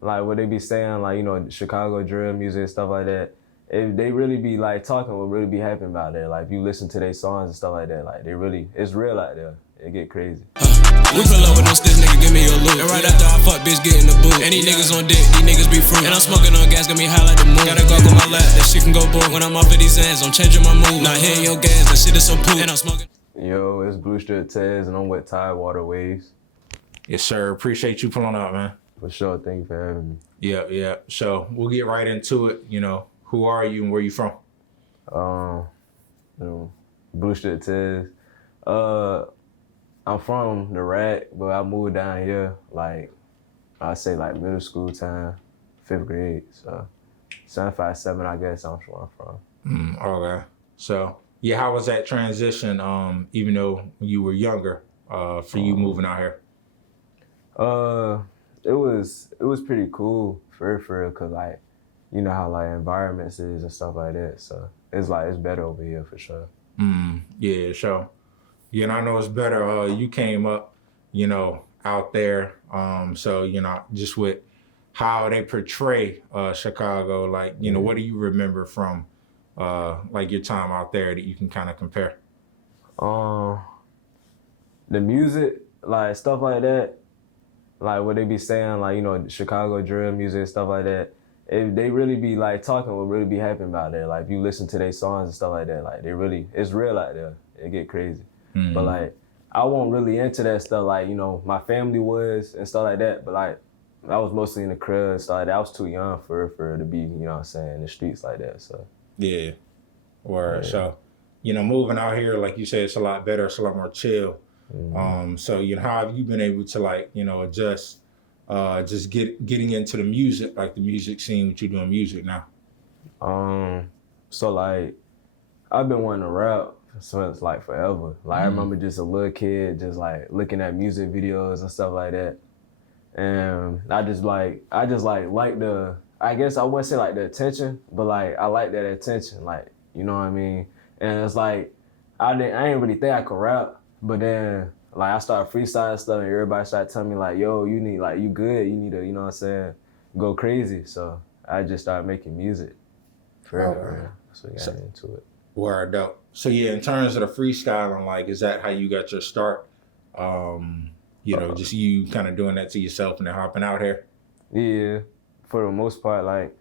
like what they be saying, like, you know, Chicago drill music and stuff like that. They really be like talking what really be happening about that. Like if you listen to their songs and stuff like that, like they really, it's real out there. It get crazy. We pull up with no sticks, nigga, give me your loot. And right after I fuck, bitch, get in the booth. And these niggas on dick, these niggas be fruit. And I'm smoking on gas, got me high like the moon. Got a Glock on my lap, that shit can go boom. When I'm off of these ends, I'm changing my mood. Not hitting your gas, that shit is so poop. And I'm smoking. Yo, it's Blue Strip Tez, and I'm with Tidewater Waves. Yes, sir. Appreciate you pulling up, man. For sure. Thank you for having me. Yeah. So we'll get right into it. You know, who are you and where you from? You know, Blue Strip Tez. I'm from the Rack, but I moved down here like I say like middle school time, 5th grade. So 757, I guess I'm where I'm from. Okay. So yeah, how was that transition? Even though you were younger, for you moving out here. It was pretty cool for real, cause like, you know how like environments is and stuff like that. So it's like it's better over here for sure. Yeah, sure. Yeah, and I know it's better. You came up, you know, out there. So you know, just with how they portray Chicago, like you know, what do you remember from like your time out there that you can kind of compare? The music, like stuff like that, like what they be saying, like, you know, Chicago drill music and stuff like that. They really be like talking what really be happening about that. Like if you listen to their songs and stuff like that, like they really, it's real out there. It get crazy. But like I wasn't really into that stuff. Like, you know, my family was and stuff like that. But like I was mostly in the crib and stuff like that. I was too young for to be, you know what I'm saying, in the streets like that. So Yeah. Or so, you know, moving out here, like you said, it's a lot better. It's a lot more chill. So you know, how have you been able to like, you know, adjust, just getting into the music, like the music scene, what you doing music now? So like I've been wanting to rap since like forever. Like I remember just a little kid just like looking at music videos and stuff like that. And I just like the, I guess I wouldn't say like the attention, but like I like that attention, like, you know what I mean? And it's like I didn't really think I could rap, but then like I started freestyling stuff and everybody started telling me like, yo, you need, like, you good, you need to, you know what I'm saying, go crazy. So I just started making music for real. So we got into it. Word up. So yeah, in terms of the freestyling, like, is that how you got your start? You know, just you kind of doing that to yourself and then hopping out here? Yeah, for the most part, like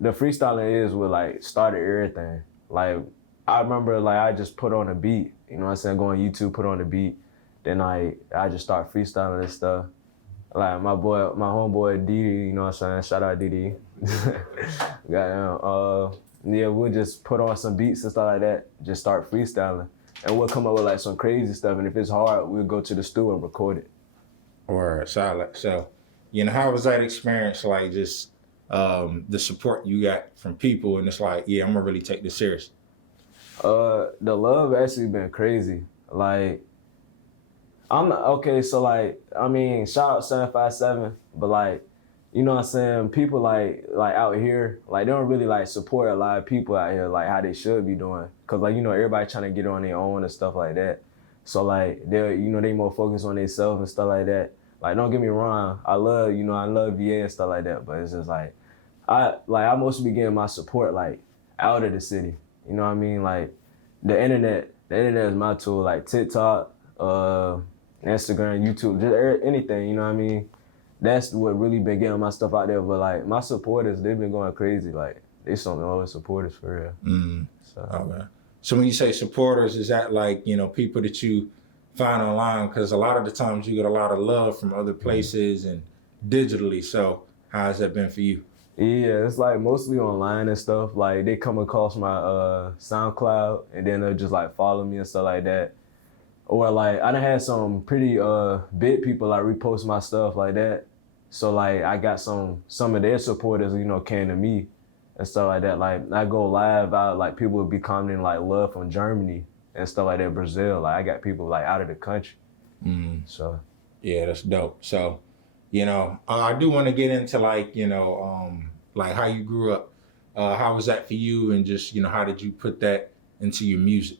the freestyling is what like started everything. Like I remember like I just put on a beat, you know what I'm saying, go on YouTube, put on a beat, then I just start freestyling and stuff. Like my homeboy Didi, you know what I'm saying, shout out Didi. Yeah, we'll just put on some beats and stuff like that, just start freestyling. And we'll come up with like some crazy stuff, and if it's hard, we'll go to the studio and record it. Or solid. So, you know, how was that experience like, just the support you got from people, and it's like, yeah, I'm gonna really take this serious? The love actually been crazy. Like, okay, so like, I mean, shout out 757, but like, you know what I'm saying, people like out here, like they don't really like support a lot of people out here like how they should be doing. Cause like, you know, everybody trying to get on their own and stuff like that. So like they're, you know, they more focused on themselves and stuff like that. Like, don't get me wrong, I love VA and stuff like that, but it's just like, I mostly be getting my support like out of the city. You know what I mean? Like the internet is my tool, like TikTok, Instagram, YouTube, just anything, you know what I mean? That's what really been getting my stuff out there. But like my supporters, they've been going crazy. Like they some of the supporters for real. So. Okay. So when you say supporters, is that like, you know, people that you find online? Because a lot of the times you get a lot of love from other places and digitally. So how has that been for you? Yeah, it's like mostly online and stuff. Like they come across my SoundCloud and then they'll just like follow me and stuff like that. Or like I done had some pretty big people like repost my stuff like that. So like I got some of their supporters, you know, came to me and stuff like that. Like I go live out, like people would be commenting like love from Germany and stuff like that, Brazil. Like I got people like out of the country. So yeah, that's dope. So, you know, I do want to get into like, you know, like how you grew up. How was that for you? And just, you know, how did you put that into your music?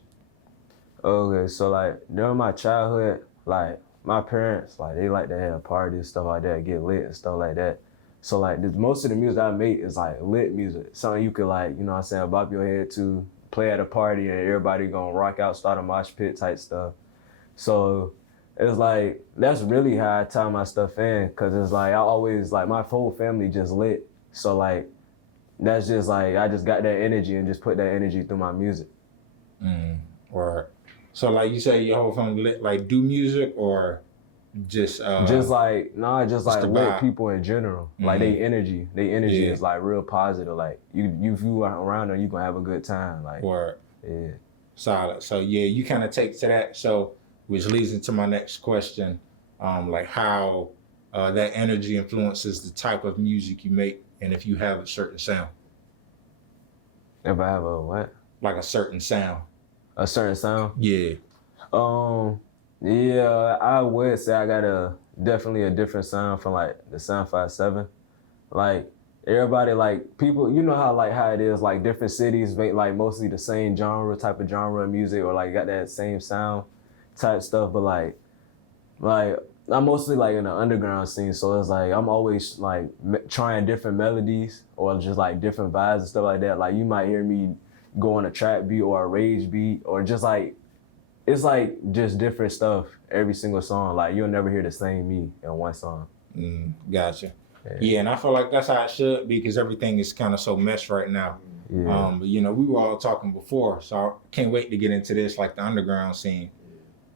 Okay, so like during my childhood, like my parents, like they like to have parties, stuff like that, get lit and stuff like that. So like most of the music I make is like lit music. Something you could like, you know what I'm saying, bop your head to, play at a party and everybody gonna rock out, start a mosh pit type stuff. So it's like, that's really how I tie my stuff in, cause it's like, I always, like my whole family just lit. So like, that's just like, I just got that energy and just put that energy through my music. Or, so like you say your whole family lit, like do music or just just like the lit vibe. people in general. Like they energy Yeah. is like real positive. Like if you are around them, you gonna have a good time. Like or yeah. solid. So yeah, you kind of take to that. So which leads into my next question, like how that energy influences the type of music you make, and if you have a certain sound, If I have a what? like a certain sound. A certain sound? Yeah. Yeah, I would say I got definitely a different sound from like the Sound 57. Like everybody, like people, you know how it is, like different cities make like mostly the same type of genre of music, or like got that same sound type stuff, but like I'm mostly like in the underground scene, so it's like I'm always like trying different melodies or just like different vibes and stuff like that. Like you might hear me go on a trap beat or a rage beat, or just like, it's like just different stuff every single song. Like you'll never hear the same me in one song. Gotcha. Yeah, and I feel like that's how it should be, because everything is kind of so meshed right now. Yeah. But you know, we were all talking before, so I can't wait to get into this, like the underground scene.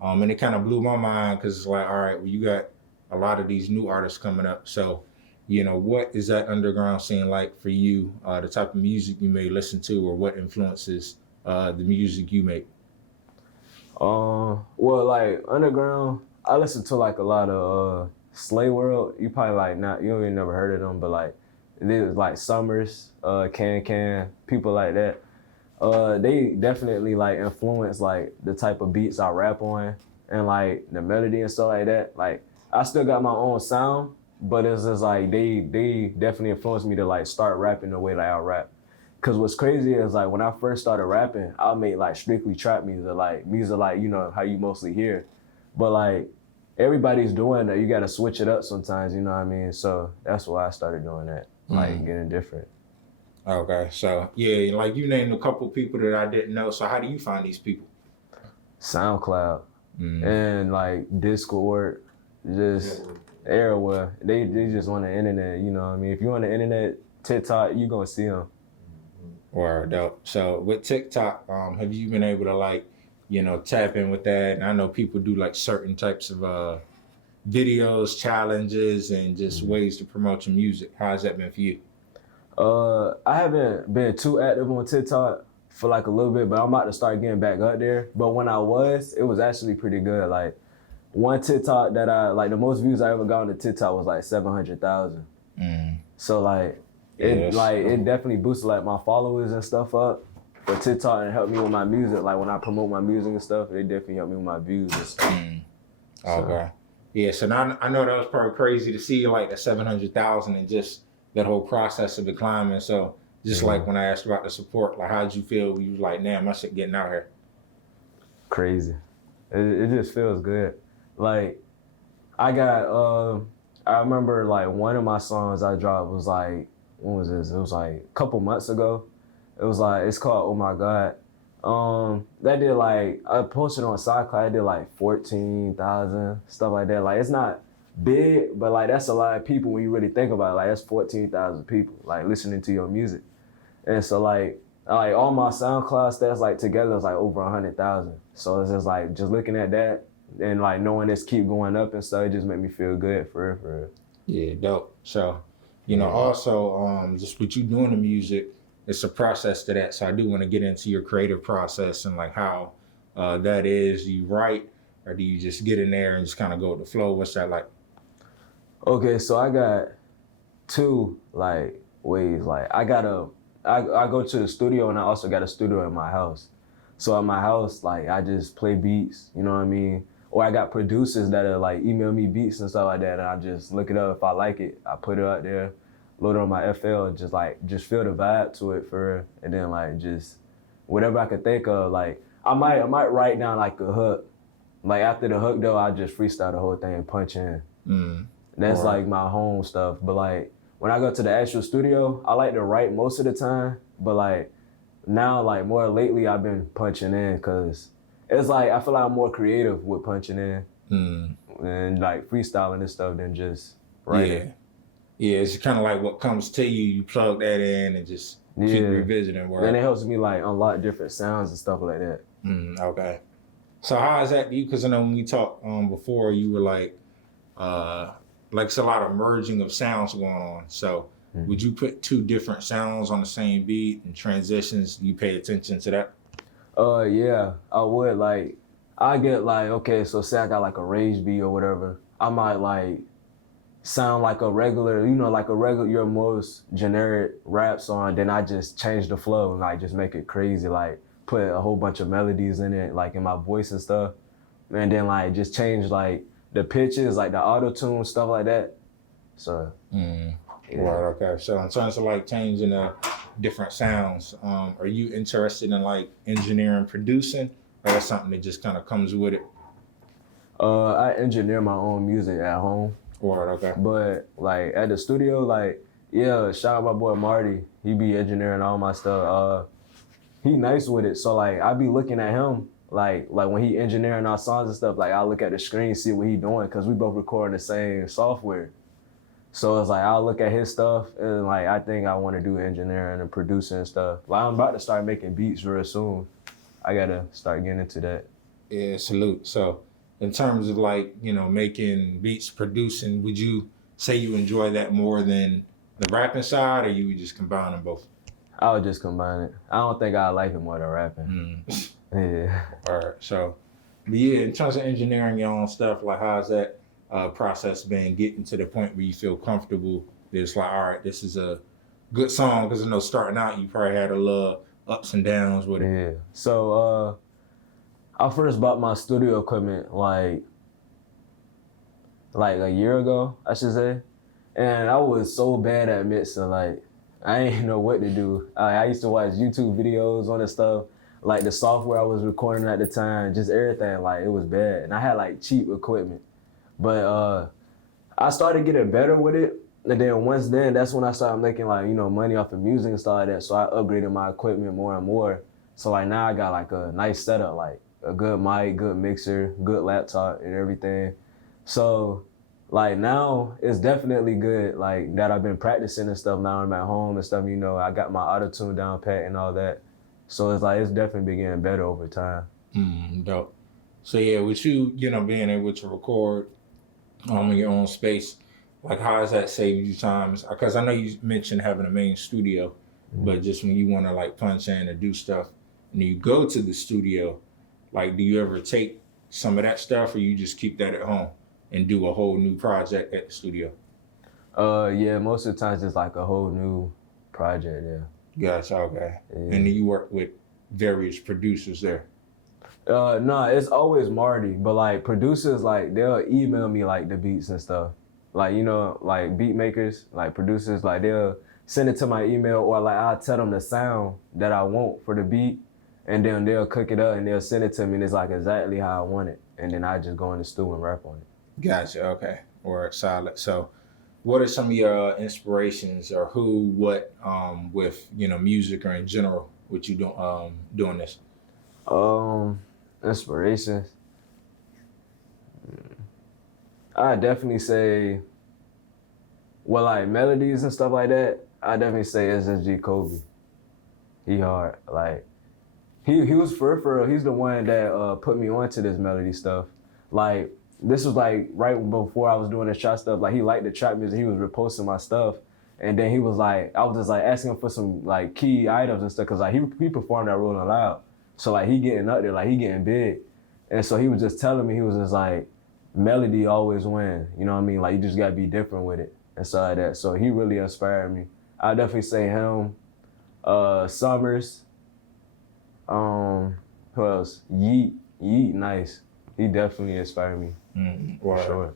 And it kind of blew my mind, because it's like, all right, well, you got a lot of these new artists coming up. So, you know, what is that underground scene like for you? The type of music you may listen to, or what influences the music you make? Well, like underground, I listen to like a lot of Slay World. You probably like not, you ain't never heard of them, but like there's like Summers, Can, people like that. They definitely like influence like the type of beats I rap on and like the melody and stuff like that. Like I still got my own sound, but it's just like they definitely influenced me to like start rapping the way that I rap. Cause what's crazy is like when I first started rapping, I made like strictly trap music like, you know, how you mostly hear. But like everybody's doing that, you gotta switch it up sometimes, you know what I mean? So that's why I started doing that, like getting different. Okay, so yeah, like you named a couple people that I didn't know. So how do you find these people? SoundCloud and like Discord, just everywhere. They just on the internet, you know what I mean? If you're on the internet, TikTok, you gonna see them. Or dope. So with TikTok, have you been able to like, you know, tap in with that? And I know people do like certain types of videos, challenges, and just ways to promote your music. How has that been for you? I haven't been too active on TikTok for like a little bit, but I'm about to start getting back up there. But when I was, it was actually pretty good. Like one TikTok that the most views I ever got on the TikTok was like 700,000. So like, it definitely boosted like my followers and stuff up for TikTok, and helped me with my music. Like when I promote my music and stuff, they definitely help me with my views and stuff. Okay. Yeah, so now I know that was probably crazy to see like the 700,000 and just that whole process of the climbing. So just like when I asked about the support, like how'd you feel? You was like, damn, my shit getting out here. Crazy. It just feels good. Like I remember like one of my songs I dropped was like, when was this? It was like a couple months ago. It's called Oh My God. That did like, I posted on SoundCloud, I did like 14,000, stuff like that. Like it's not big, but like that's a lot of people when you really think about it. Like that's 14,000 people like listening to your music. And so like all my SoundCloud stats like together is like over 100,000. So it's just like, just looking at that and like knowing this keep going up and stuff, it just made me feel good for real. Yeah, dope. So, you know, also just with you doing the music, it's a process to that. So I do want to get into your creative process and like how that is. You write, or do you just get in there and just kind of go with the flow? What's that like? Okay, so I got two like ways. Like I go to the studio, and I also got a studio in my house. So at my house, like I just play beats, you know what I mean? Or I got producers that are like email me beats and stuff like that, and I just look it up. If I like it, I put it out there, load it on my FL, and just feel the vibe to it for real. And then like just whatever I could think of, like I might write down like a hook. Like after the hook though, I just freestyle the whole thing and punch in. That's like my home stuff. But like when I go to the actual studio, I like to write most of the time, but like now, like more lately, I've been punching in because it's like I feel like I'm more creative with punching in and like freestyling and stuff than just writing. Yeah, it's kind of like what comes to you, you plug that in and just keep revisiting work. And it helps me like unlock different sounds and stuff like that. Okay. So how is that to you? Because I know when we talked before, you were like it's a lot of merging of sounds going on. So would you put two different sounds on the same beat and transitions? Do you pay attention to that? Yeah, I would. Like, I get like, okay, so say I got like a rage beat or whatever, I might like sound like a regular, your most generic rap song, then I just change the flow and like just make it crazy, like put a whole bunch of melodies in it, like in my voice and stuff. And then like just change like the pitches, like the auto-tune, stuff like that. So Right, okay. So in terms of like changing the different sounds, are you interested in like engineering, producing, or that's something that just kind of comes with it? I engineer my own music at home. Right, okay. But like at the studio, like, yeah, shout out my boy Marty. He be engineering all my stuff. He nice with it. So like I be looking at him like when he engineering our songs and stuff, like I look at the screen, see what he doing, cause we both recording the same software. So it's like I'll look at his stuff and like I think I want to do engineering and producing and stuff. Like I'm about to start making beats real soon. I gotta start getting into that. Yeah, salute. So in terms of like, making beats, producing, would you say you enjoy that more than the rapping side, or you would just combine them both? I would just combine it. I don't think I like it more than rapping. Yeah. All right. So, but yeah, in terms of engineering your own stuff, like how's that process been, getting to the point where you feel comfortable that it's like, all right, this is a good song? Because I know starting out, you probably had a little ups and downs with it. Yeah. So I first bought my studio equipment like a year ago, I should say. And I was so bad at mixing, like I ain't know what to do. I used to watch YouTube videos on this stuff, like the software I was recording at the time, just everything, like it was bad. And I had like cheap equipment. But I started getting better with it. And then that's when I started making like, money off of music and stuff like that. So I upgraded my equipment more and more. So like now I got like a nice setup, like a good mic, good mixer, good laptop and everything. So like now it's definitely good, like that I've been practicing and stuff. Now I'm at home and stuff, I got my auto-tune down pat and all that. So it's like, it's definitely been getting better over time. Dope. So yeah, with you, being able to record in your own space, like how has that saved you times? Because I know you mentioned having a main studio, but just when you want to like punch in and do stuff and you go to the studio, like do you ever take some of that stuff or you just keep that at home and do a whole new project at the studio? Yeah, most of the times it's like a whole new project, yeah. Gotcha, okay. Yeah. And then you work with various producers there? No, it's always Marty, but like producers, like they'll email me like the beats and stuff. Like, like beat makers, like producers, like they'll send it to my email, or like I'll tell them the sound that I want for the beat, and then they'll cook it up and they'll send it to me, and it's like exactly how I want it. And then I just go in the studio and rap on it. Gotcha, okay. Or solid. So what are some of your inspirations, or who, what, with, music or in general, what you doing this? Inspirations. I definitely say, well, like melodies and stuff like that, I definitely say SSG Kobe. He hard. Like, he was for real, he's the one that put me onto this melody stuff. Like, this was like right before I was doing the trap stuff. Like, he liked the trap music, he was reposting my stuff. And then he was like, I was just like asking him for some like key items and stuff, cause like he performed at Rolling Loud. So like he getting up there, like he getting big. And so he was just telling me, he was just like, melody always win. You know what I mean? Like you just gotta be different with it and stuff like that. So he really inspired me. I definitely say him, Summers, who else? Yeet, nice. He definitely inspired me. For sure.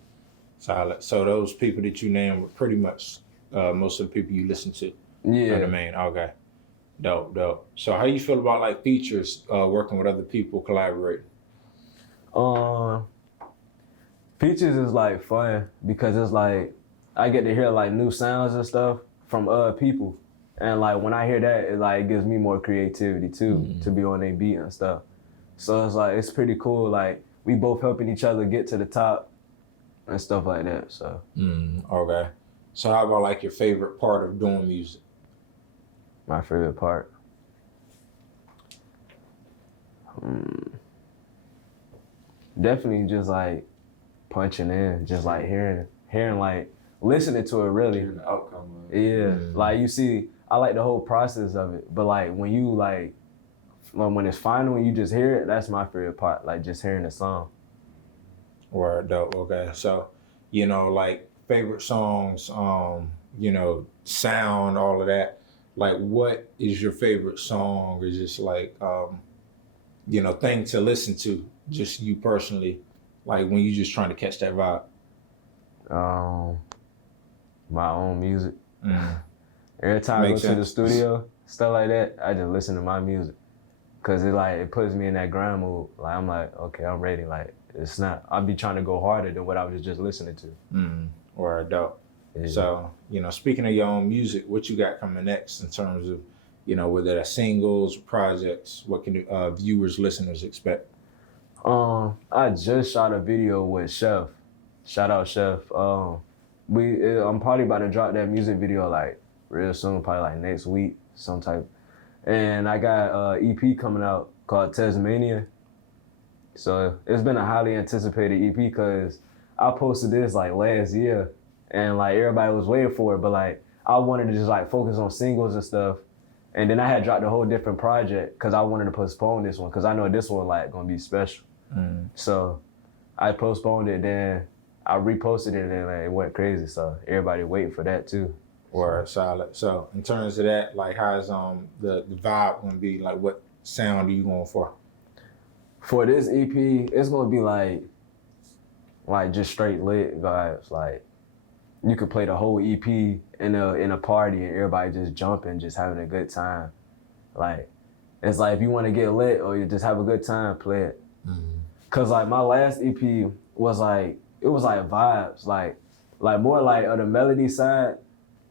Solid. So those people that you named were pretty much most of the people you listen to. Yeah. The main. Okay. Dope. So how you feel about like features, working with other people, collaborating? Features is like fun because it's like I get to hear like new sounds and stuff from other people. And like when I hear that, it gives me more creativity too, to be on a beat and stuff. So it's like, it's pretty cool. Like we both helping each other get to the top and stuff like that. So. Okay. So how about like your favorite part of doing music? My favorite part. Definitely just like punching in, just like hearing like listening to it really. The outcome of Yeah, like you see, I like the whole process of it, but like when you like when it's final, when you just hear it, that's my favorite part. Like just hearing the song. Word, dope. Okay, so like favorite songs, sound, all of that. Like, what is your favorite song, or just like thing to listen to, just you personally, like when you just trying to catch that vibe? My own music. Every time I go to the studio, stuff like that, I just listen to my music. Cause it puts me in that grind mood. Like I'm like, okay, I'm ready. Like it's not, I'll be trying to go harder than what I was just listening to. Or dope. Yeah. So, speaking of your own music, what you got coming next in terms of, whether that's singles, projects, what can viewers, listeners expect? I just shot a video with Chef. Shout out Chef. I'm probably about to drop that music video like real soon, probably like next week, some type. And I got EP coming out called Tasmania. So it's been a highly anticipated EP because I posted this like last year and like everybody was waiting for it, but like I wanted to just like focus on singles and stuff. And then I had dropped a whole different project because I wanted to postpone this one because I know this one like gonna be special. So I postponed it, then I reposted it and like, it went crazy. So everybody waiting for that too. Or solid. So in terms of that, like how's the vibe gonna be? Like what sound are you going for? For this EP, it's gonna be like just straight lit vibes. Like you could play the whole EP in a party and everybody just jumping, just having a good time. Like it's like if you want to get lit or you just have a good time, play it. Cause like my last EP was like it was like vibes, like more like on the melody side,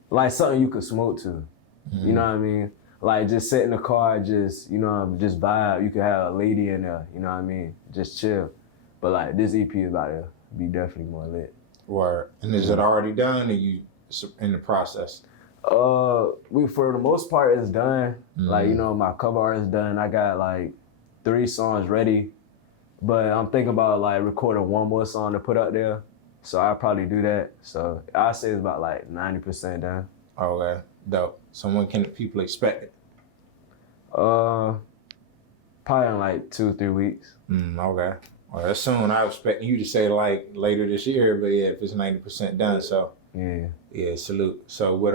like something you could smoke to. You know what I mean? Like just sit in the car, just just vibe. You could have a lady in there. You know what I mean? Just chill. But like this EP is about to be definitely more lit. Word. And is it already done, or you in the process? For the most part, it's done. Like my cover art is done. I got like 3 songs ready, but I'm thinking about like recording one more song to put up there. So I'll probably do that. So I say it's about like 90% done. Okay, dope. So when can people expect it? Probably in like 2-3 weeks. Okay. Well, that's soon. I was expecting you to say like later this year, but yeah, if it's 90% done, so yeah, salute. So with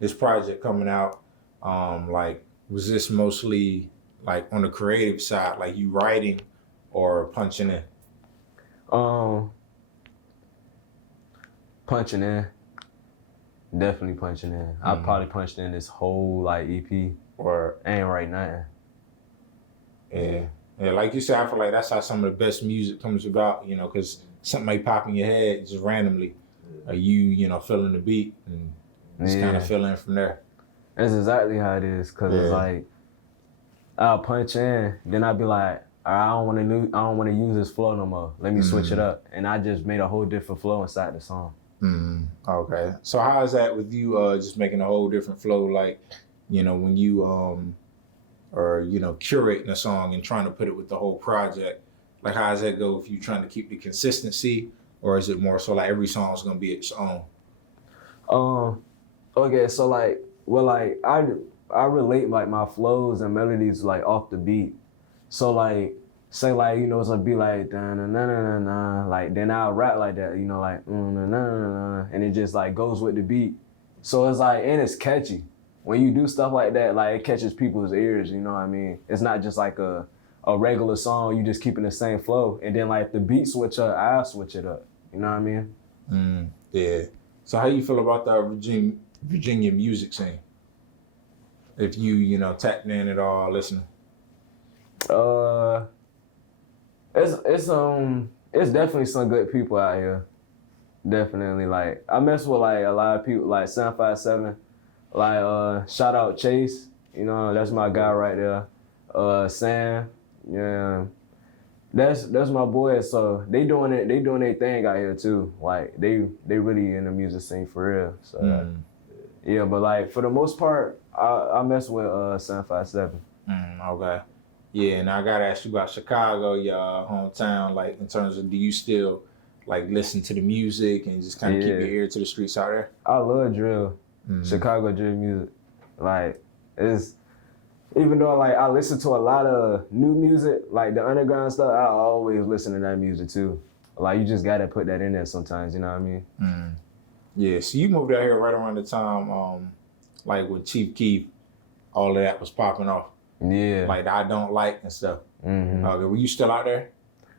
this project coming out, like was this mostly like on the creative side, like you writing or punching in? Punching in. Definitely punching in. I probably punched in this whole like EP or ain't right nothing. Yeah. Yeah, like you said, I feel like that's how some of the best music comes about, because something may pop in your head just randomly. Or you feeling the beat and just kind of feeling from there. That's exactly how it is, because it's like, I'll punch in, then I'll be like, all right, I don't want to use this flow no more. Let me switch it up. And I just made a whole different flow inside the song. Okay. So how is that with you just making a whole different flow, like, when you or curating a song and trying to put it with the whole project? Like how does that go if you're trying to keep the consistency, or is it more so like every song is gonna be its own? Okay, so like I relate like my flows and melodies like off the beat. So like say like it's gonna be like da na na na na, like then I'll rap like that, like na na na na, and it just like goes with the beat. So it's like, and it's catchy. When you do stuff like that, like it catches people's ears, you know what I mean? It's not just like a regular song, you just keeping the same flow. And then like if the beat switch up, I'll switch it up. You know what I mean? Yeah. So how you feel about the Virginia music scene? If you tapped in at all, listening? It's definitely some good people out here. Definitely. Like I mess with like a lot of people, like 757. Like shout out Chase. You know, that's my guy right there. Sam. Yeah. That's my boy. So they doing their thing out here too. Like they really in the music scene for real. So yeah, but like for the most part, I mess with 757. Okay. Yeah, and I gotta ask you about Chicago, your hometown. Like in terms of, do you still like listen to the music and just kind of keep your ear to the streets out there? I love drill, Chicago drill music. Like it's even though like I listen to a lot of new music, like the underground stuff, I always listen to that music too. Like you just gotta put that in there sometimes. You know what I mean? Yeah. So you moved out here right around the time, like with Chief Keef, all of that was popping off. Yeah. Like the I Don't Like and stuff. Were you still out there?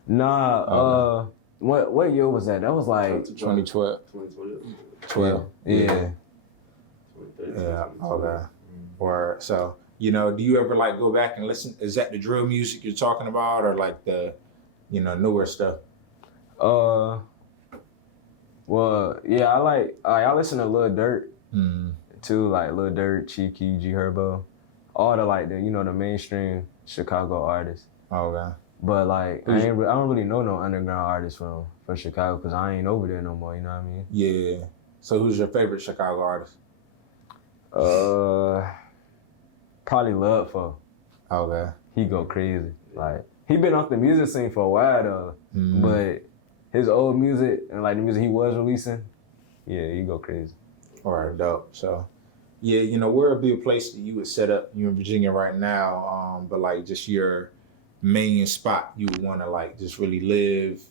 Nah. What year was that? That was like 2012. 12. Yeah. Yeah. Okay. Or so. You know, do you ever like go back and listen? Is that the drill music you're talking about, or like the, newer stuff? Well, yeah, I listen to Lil Durk too, like Lil Durk, Chief Keef, G Herbo, all the the mainstream Chicago artists. Okay. But like I don't really know no underground artists from Chicago because I ain't over there no more. You know what I mean? Yeah. So who's your favorite Chicago artist? Probably Love for. Okay. He go crazy. Like he been off the music scene for a while though, but his old music and like the music he was releasing, yeah, he go crazy. All right, dope. So, yeah, where would be a place that you would set up? You're in Virginia right now, but like just your main spot you would want to like just really live,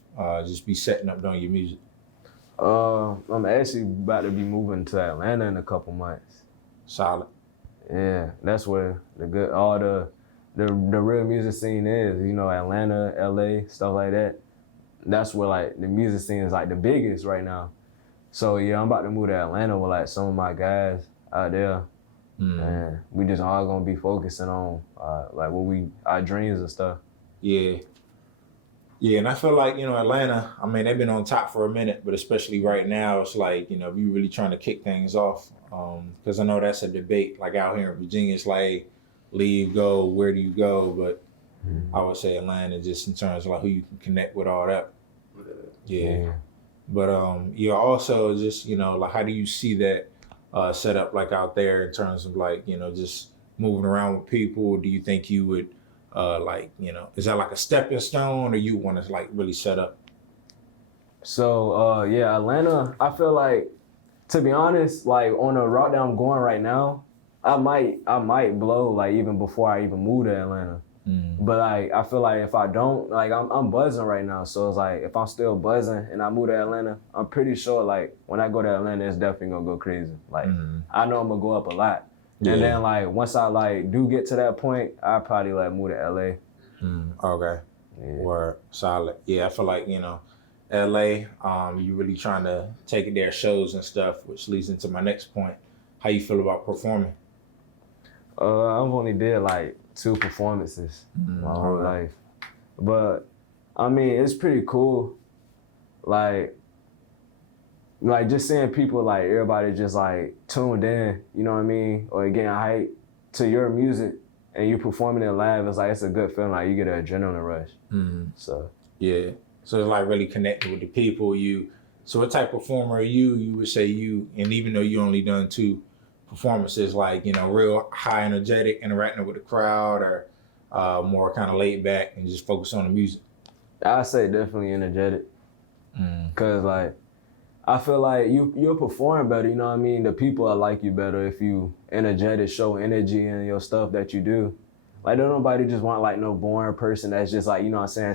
just be setting up doing your music. I'm actually about to be moving to Atlanta in a couple months. Solid. Yeah, that's where all the real music scene is. Atlanta, LA, stuff like that. That's where like the music scene is like the biggest right now. So yeah, I'm about to move to Atlanta with like some of my guys out there, and we just all gonna be focusing on like our dreams and stuff. Yeah. Yeah, and I feel like, Atlanta, I mean, they've been on top for a minute, but especially right now, it's like, if you're really trying to kick things off, because I know that's a debate. Like out here in Virginia, it's like, leave, go, where do you go? But I would say Atlanta, just in terms of like who you can connect with, all that. Yeah. But also just, like how do you see that set up like out there in terms of like, just moving around with people? Do you think you would, is that like a stepping stone or you want to like really set up? So, Atlanta, I feel like, to be honest, like on the route that I'm going right now, I might blow like even before I even move to Atlanta. But like, I feel like if I don't, like I'm buzzing right now. So it's like, if I'm still buzzing and I move to Atlanta, I'm pretty sure like when I go to Atlanta, it's definitely gonna go crazy. Like I know I'm gonna go up a lot. Yeah. And then like once I like do get to that point, I probably like move to LA. Okay. Yeah. Word. Solid. Yeah, I feel like, LA, you really trying to take it there, shows and stuff, which leads into my next point. How you feel about performing? I've only did like 2 performances my whole life. But I mean, it's pretty cool. Like just seeing people, like everybody just like tuned in, you know what I mean? Or getting hyped to your music and you performing it live, it's like, it's a good feeling, like you get an adrenaline rush. So. Yeah. So it's like really connecting with the people. So what type of performer are you? You would say and even though you only done 2 performances, like, real high energetic, interacting with the crowd, or more kind of laid back and just focus on the music? I'd say definitely energetic. Cause like, I feel like you'll perform better, you know what I mean? The people will like you better if you energetic, show energy in your stuff that you do. Like, don't nobody just want like no boring person that's just like,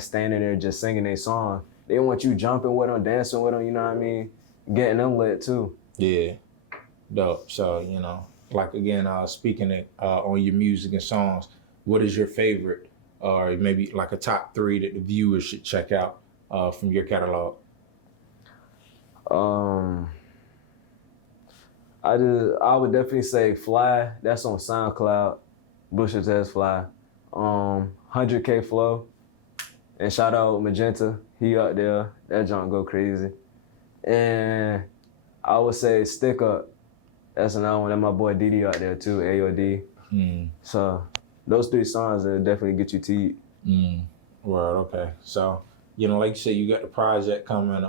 standing there just singing their song. They want you jumping with them, dancing with them, you know what I mean? Getting them lit too. Yeah. Dope. So, like again, speaking on your music and songs, what is your favorite, or maybe like a top 3 that the viewers should check out from your catalog? I would definitely say Fly. That's on SoundCloud. Bushes as Fly. 100K Flow. And shout out Magenta. He up there. That junk go crazy. And I would say Stick Up. That's another one. And my boy Didi out there too, AOD. So those 3 songs will definitely get you to eat. Word, okay. So, like you said, you got the project coming.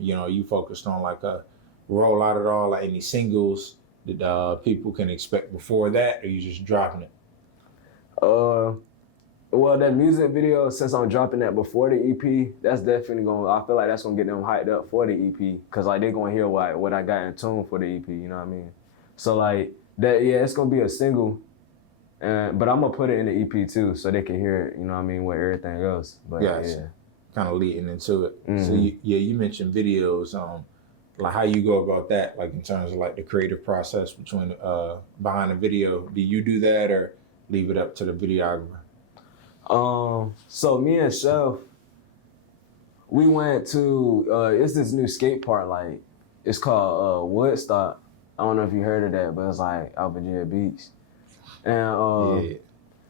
You focused on like a rollout at all, like any singles that people can expect before that, or you just dropping it? Well, that music video, since I'm dropping that before the EP, that's definitely I feel like that's gonna get them hyped up for the EP, cause like they're gonna hear what I got in tune for the EP, you know what I mean? So like that, yeah, it's gonna be a single, but I'm gonna put it in the EP too, so they can hear it, you know what I mean, with everything else. But yes. Yeah, kind of leading into it. So you mentioned videos, like how you go about that, like in terms of like the creative process between behind the video. Do you do that or leave it up to the videographer? So me and Chef, we went to it's this new skate park, like it's called Woodstock. I don't know if you heard of that, but it's like out Virginia Beach. And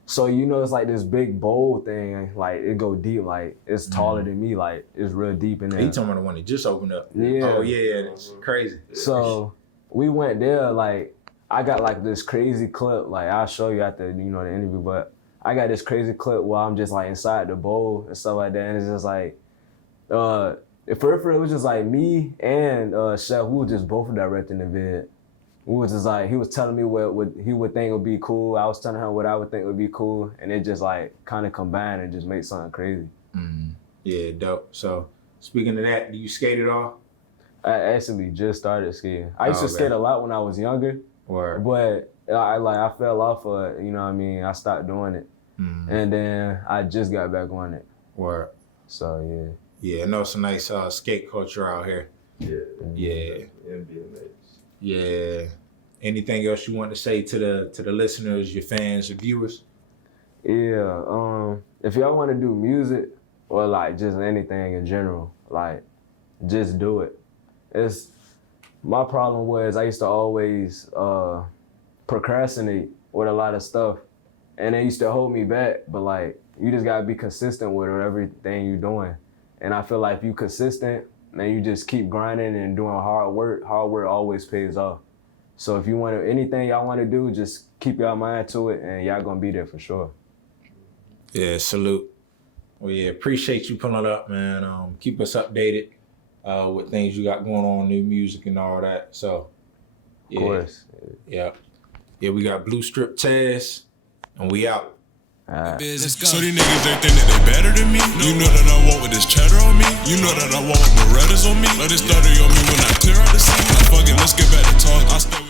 so it's like this big bowl thing, like it go deep, like it's taller than me, like it's real deep in there. You talking about the one that just opened up? Yeah. Oh yeah, it's crazy. So we went there, like I got like this crazy clip, like I'll show you after the interview, but I got this crazy clip where I'm just like inside the bowl and stuff like that, and it's just like, at first it was just like me and Chef, we were just both directing the vid. We was just like, he was telling me what he would think would be cool, I was telling him what I would think would be cool, and it just like kind of combined and just made something crazy. Yeah, dope. So speaking of that, do you skate at all? I actually just started skating. I used to skate a lot when I was younger, but I fell off of it, you know what I mean? I stopped doing it. And then I just got back on it. Word. So yeah. Yeah, I know it's a nice skate culture out here. Yeah. Yeah. Anything else you want to say to the listeners, your fans, your viewers? Yeah. If y'all want to do music or like just anything in general, like just do it. My problem was I used to always procrastinate with a lot of stuff, and it used to hold me back. But like you just gotta be consistent with everything you're doing, and I feel like if you consistent, man, you just keep grinding and doing hard work always pays off. So if you want anything y'all want to do, just keep y'all mind to it, and y'all gonna be there for sure. Yeah, salute. Well, yeah, appreciate you pulling up, man. Keep us updated with things you got going on, new music and all that. So, yeah. Of course. Yeah, we got Blue Strip Taz, and we out. So these niggas, they think that they better than me. You know that I walk with this cheddar on me. You know that I walk with Berettas on me. Let it study on me when I clear out the scene. Like, fuck it, let's get back to talk. I stay